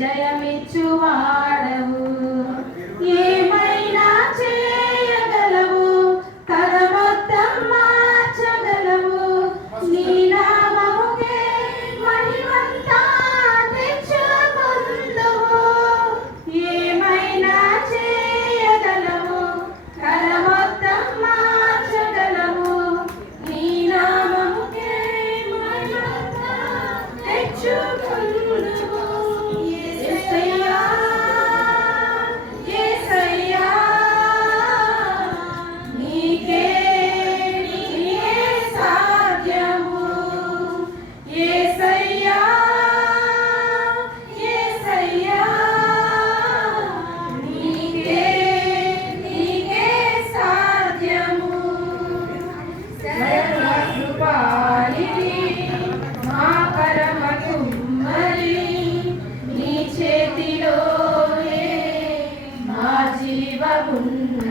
జయమిచ్చువాడవు. ఏమైనా చేయగలవు, కథ మొత్తం మార్చగలవు. నీ నామముకే మహిమంతా తెచ్చుకొందువు. ఏమైనా చేయగలవు, కథ మొత్తం మార్చగలవు. నీ నామముకే మహిమంతా తెచ్చుకొందువు. యేసయ్యా, యేసయ్యా, నీకే సాధ్యము. యేసయ్యా, యేసయ్యా, నీకే సాధ్యము. సర్వకృపానిధి మా పరమ కుమ్మరి, నీ చేతిలోనే మా జీవమున్న